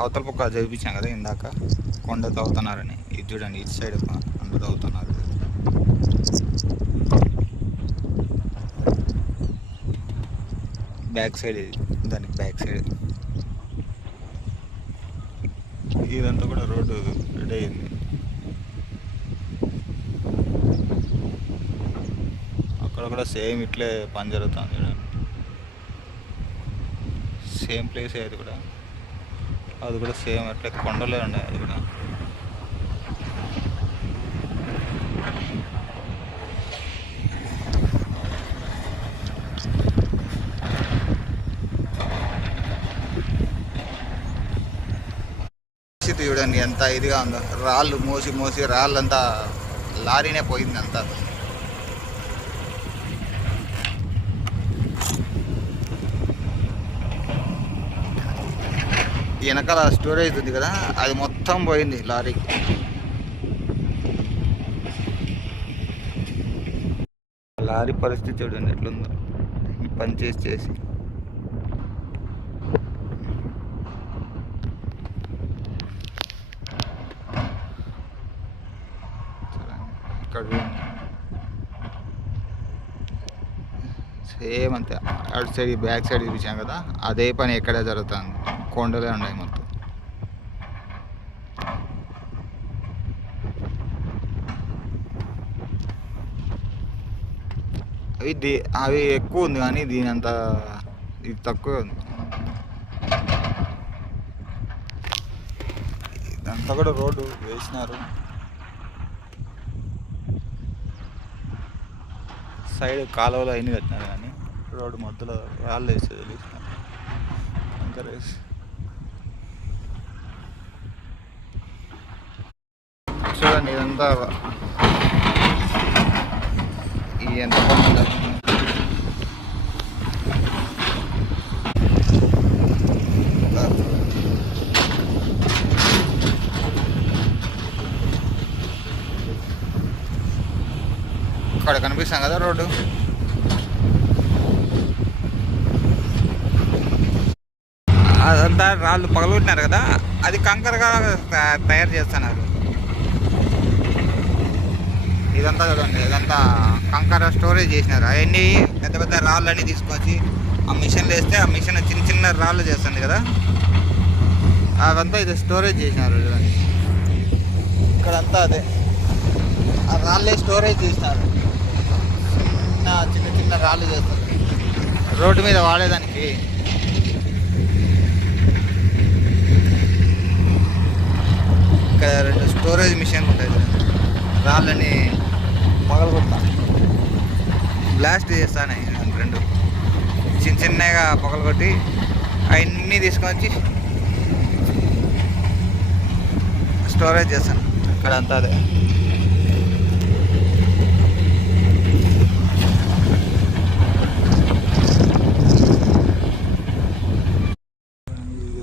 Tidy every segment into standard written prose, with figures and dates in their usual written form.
అవతల పక్క చదివించాం కదా ఇందాక, కొండ తవ్వుతున్నారని. ఇది చూడండి, ఇటు సైడ్ అందరూ తవ్వుతున్నారు. బ్యాక్ సైడ్ ఇది, దానికి బ్యాక్ సైడ్ ఇదంతా కూడా రోడ్డు రెడీ అయింది. అక్కడ కూడా సేమ్ ఇట్లే పని జరుగుతుంది చూడండి. సేమ్ ప్లేసే అది కూడా. అది కూడా సేమ్ అట్లే కొండలే ఉన్నాయి. అది కూడా చూడండి ఎంత ఇదిగా ఉందో. రాళ్ళు మోసి మోసి రాళ్ళంతా లారీనే పోయింది అంతా. వెనకాల స్టోరేజ్ ఉంది కదా, అది మొత్తం పోయింది లారీకి. లారీ పరిస్థితి చూడండి ఎట్లుందో, పని చేసి చేసి. సేమ్ అంతే. అటు సైడ్ బ్యాక్ సైడ్ చూపించాం కదా, అదే పని ఎక్కడే జరుగుతుంది. కొండలే ఉన్నాయి మొత్తం. అవి ఎక్కువ ఉంది కానీ దీని అంత ఇది తక్కువే ఉంది. ఇదంతా కూడా రోడ్డు వేసినారు. సైడ్ కాలువలో అయిన కట్టినారు కానీ రోడ్డు మధ్యలో రాళ్ళు వేసి తెలిసినారు. కంకర వేసి చూడండి ఇదంతా ఎంత పని. అక్కడ కనిపిస్తాం కదా రోడ్డు, అదంతా రాళ్ళు పగలగొట్టినారు కదా, అది కంకరగా తయారు చేస్తున్నారు. ఇదంతా చూడండి, ఇదంతా కంకర స్టోరేజ్ చేసినారు. అవన్నీ పెద్ద పెద్ద రాళ్ళన్నీ తీసుకొచ్చి ఆ మిషన్లో వేస్తే ఆ మిషన్ చిన్న చిన్న రాళ్ళు చేస్తుంది కదా, అవంతా ఇది స్టోరేజ్ చేసినారు చూడండి. ఇక్కడంతా అదే ఆ రాళ్ళే స్టోరేజ్ చేసినారు. చిన్న చిన్న రాళ్ళు చేస్తారు రోడ్డు మీద వాడేదానికి. ఇక్కడ 2 స్టోరేజ్ మిషన్లు ఉంటాయి. రాళ్ళని పగలగొడతా బ్లాస్ట్ చేస్తాను. 2 చిన్న చిన్నగా పగలగొట్టి అవన్నీ తీసుకొచ్చి స్టోరేజ్ చేస్తాను. ఇక్కడ అంతా అదే.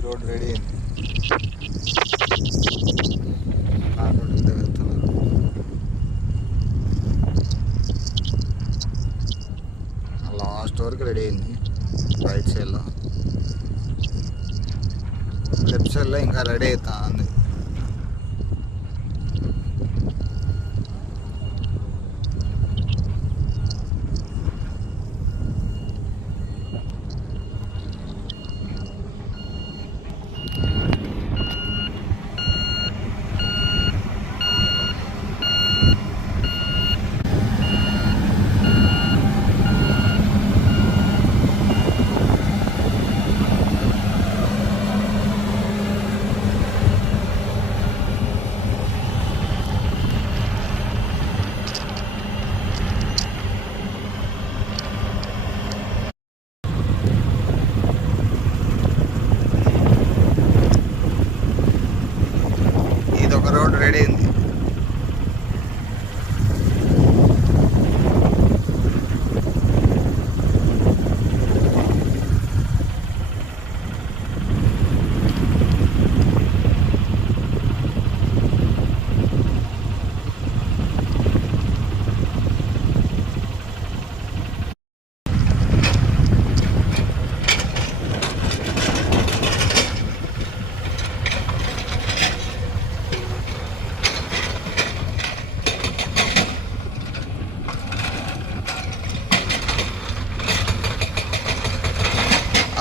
రోడ్ రెడీ అయింది. లాస్ట్ వరకు రెడీ అయింది. రైట్ సైడ్లో, లెఫ్ట్ సైడ్లో ఇంకా రెడీ అవుతా ఉంది.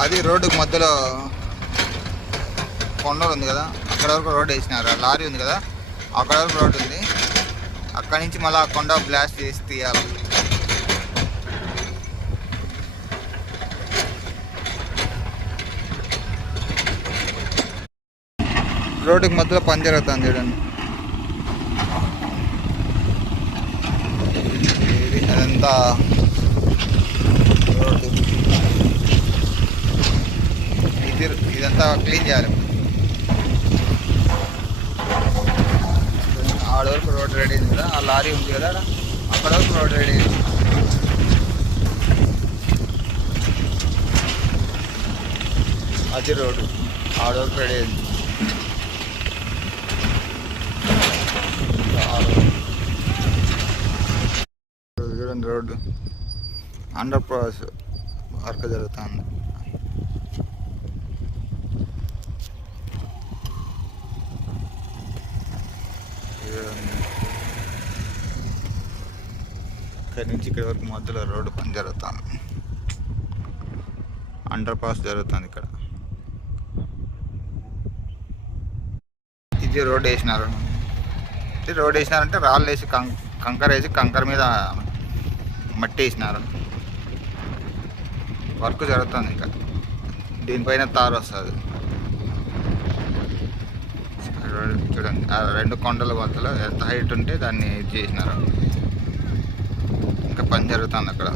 అది రోడ్డుకి మధ్యలో కొండలు ఉంది కదా, అక్కడ వరకు రోడ్ వేసినారు. లారీ ఉంది కదా, అక్కడ వరకు రోడ్ ఉంది. అక్కడి నుంచి మళ్ళీ ఆ కొండ బ్లాస్ట్ చేసి తీయాలి. రోడ్డుకి మధ్యలో పని జరుగుతుంది చూడండి. అదంతా రోడ్డు, ఇదంతా క్లీన్ చేయాలి. ఆడ వరకు రోడ్ రెడీ అయింది కదా, ఆ లారీ ఉంది కదా అక్కడ వరకు రోడ్ రెడీ అయింది. అది రోడ్డు ఆడ వరకు రెడీ అయింది. చూడండి రోడ్డు అండర్ పాస్ వర్క్ జరుగుతుంది. ఇక్కడి నుంచి ఇక్కడి వరకు మధ్యలో రోడ్డు పని జరుగుతుంది. అండర్ పాస్ జరుగుతుంది ఇక్కడ. ఇది రోడ్ వేసినారు. ఇది రోడ్ వేసినారంటే రాళ్ళు వేసి కంకర వేసి కంకర మీద మట్టి వేసినారు. వర్క్ జరుగుతుంది ఇంకా. దీనిపైన తారు వస్తుంది. చూడండి ఆ రెండు కొండల మధ్యలో ఎంత హైట్ ఉంటే దాన్ని ఇది చేసినారు. ఇంకా పని జరుగుతుంది అక్కడ.